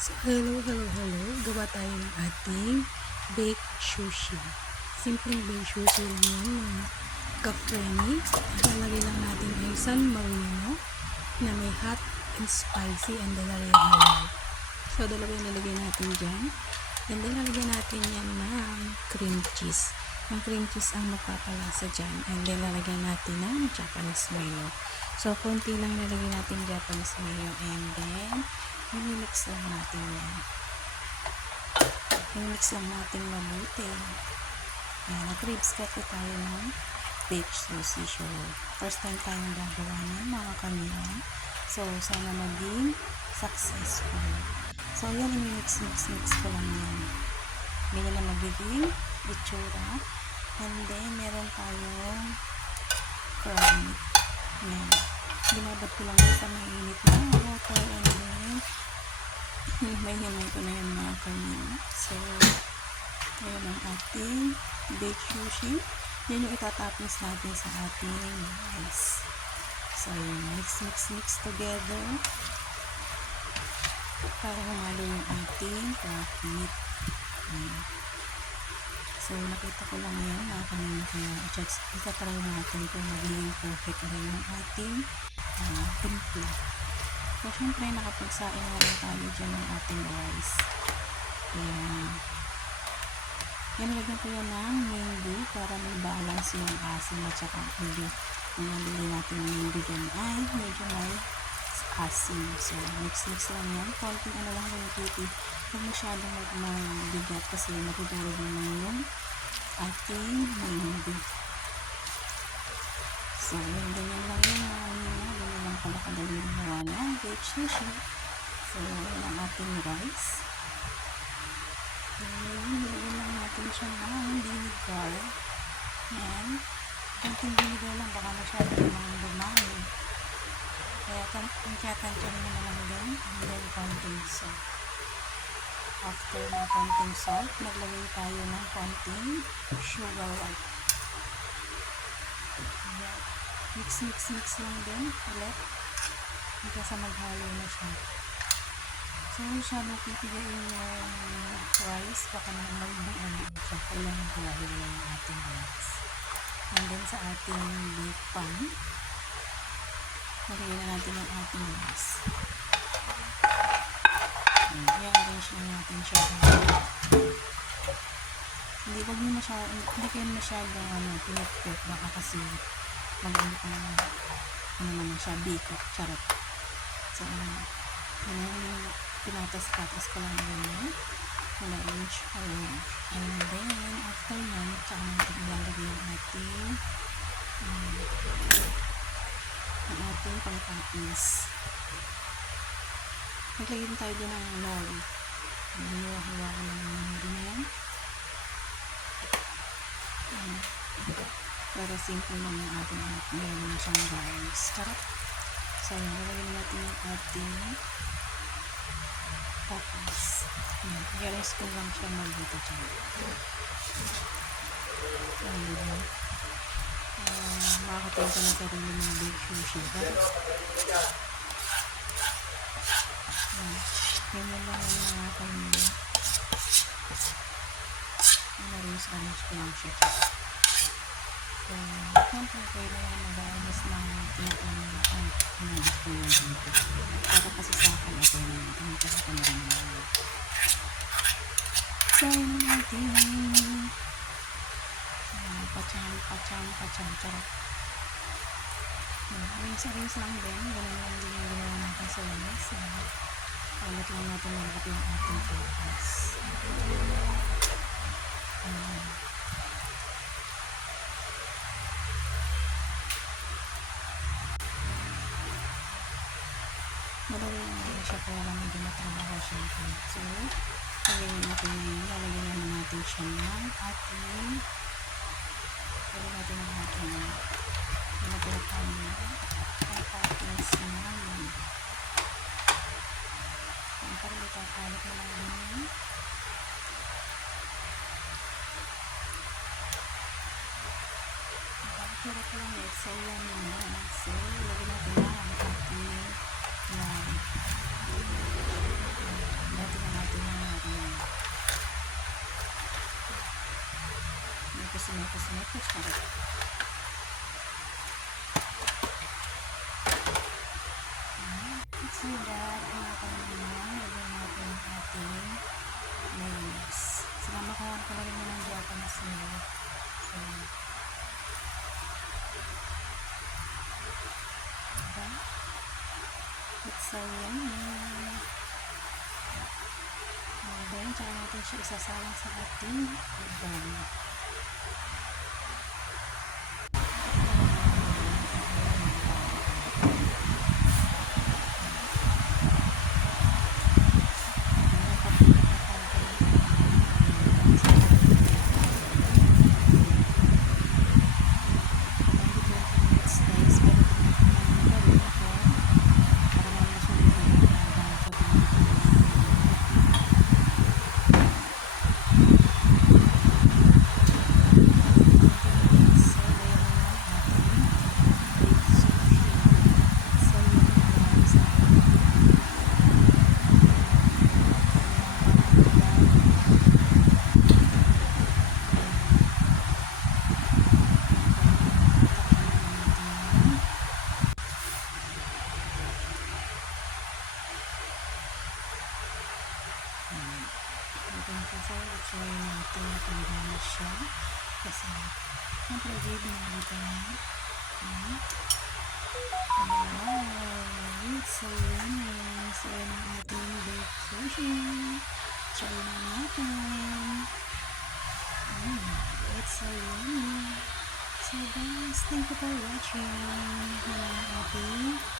So, hello. Gawa tayo ng ating baked sushi. Simpleng baked sushi lang yan, mga ka-friendly. Lalagay lang natin ay San Marino na may hot and spicy and then halal. So, dalawa yung nilagay natin dyan. And then, lalagyan natin yan ng cream cheese. Ang cream cheese ang magpapalasa dyan. And then, lalagyan natin ng Japanese mayo. So, konti lang nilagay natin Japanese mayo. And then, mimix lang natin yan. Mimix lang natin mabuti. Yan, nag-ribs cut tayo ng baked sushi. So, first time tayong gagawa niyan, mga kamilang. So, sana maging successful. So, yan, i-mix ko lang yan. Ganyan na magiging itsura. And then, meron tayong crab meat. Yan. Binabad ko lang sa mainit na water. And then, may himay ko na yan, mga kanina. So, ayan ang ating baked sushi. Yan yung itatapos natin sa ating rice. So, mix together para humalo yung ating crab meat. So, nakita ko lang yan, mga kanina, kaya itatry natin kung magiging perfect rin yung ating timpla. So, syempre, nakapagsain na rin tayo dyan ng ating rice. Ayan. Yan, lagyan ko yan ng mango para may balance yung asin at saka hindi nabili natin ng mango dyan ay medyo may asin. So, mix lang yan. Konting lang yung tuti. Huwag masyadong magbigat kasi matutulog naman yung ating mango. So, ganyan lang yun. Ganyan lang pala kadali gumawa ng baked sushi. So, yan ang ating rice. Nilagyan lang natin siya ng vinegar. Yan. Konting vinegar lang, baka masyadong naman dumami. Kaya tansya-tansya nyo na lang din. And then, konting salt. After ng konting salt, naglagay tayo ng konting sugar white. Ayan. Mix lang din ulit. Hanggang sa maghalo na siya. So, masyadong pipigayin yung rice. Baka naman mag-ulit siya. Kailangan halo yung ating rice. And then, sa ating baked pan, nalagyan na natin ang ating rice. I-arrange na natin siya. Hindi kayo masyadong pinipit. Baka kasi mag-ano pa naman siya, biko, charot. So, pinatas-patas ko lang yun. I-arrange. And then, after yan, tsaka natin ilalagay yung ating pangkapis. Maglagay din tayo din ng nori. Hiwa-hiwa ko ng nori na yan. Para simple lang yung ating meron na siyang rice. Charot. So, nalagay natin yung ating tapos. I-rice ko lang siya mabuti dyan. Makakatayin ka na sarili ng baked sushi. Ganyan lang yung mga kanina. I-arrange ko lang siya. So, siyempre kailangan mag-aalas ng timpla ng gusto nyo dito. Para kasi sa akin, okay na yun. Timpla ko na rin naman. So, yun natin. Pacham. Charot. Arrange lang din. Ganun lang din yung ginawa natin sa walis. Ulit lang natin malapit yung ating purpose. Madali lang siya kaya lang medyo matrabaho siya. So, lalagyan natin siya ng ating pangkapis namin. Ang parang itakalit na lang din. Sarap lang eh. So, yan naman. So, lagyan natin na ang ating dati Kusinay-kusinay ko. Charot. Let's do that. Mga kaibigan, lagyan natin ang ating mayonnaise. Sinama ko na rin mo ng Japanese mayo. So, diba? It's so yummy. And then, tsaka natin siya isasalang sa ating uban. Kasi i-try natin kung gano'n siya. Kasi, siyempre, give na dito na. Wow! It's so yummy! So, yan ang ating baked sushi. Try na natin. It's so yummy! So, guys, thank you for watching. Yan ang ating